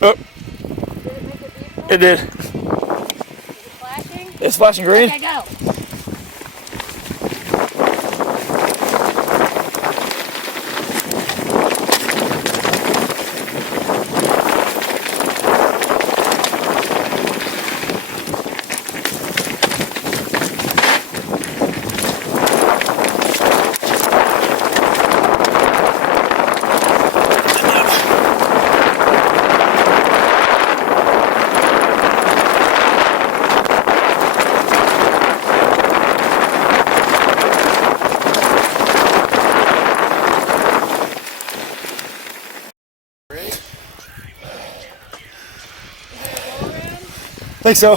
Oh, Did it make it beautiful? it did. Is it flashing? It's flashing green. Okay, go. I think so.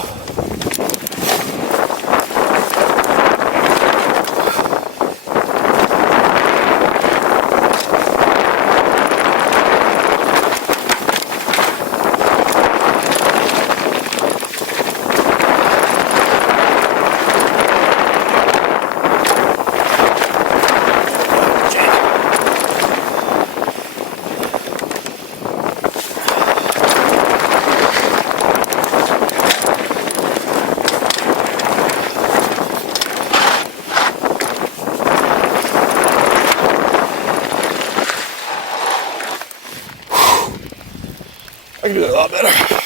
I can do that a lot better.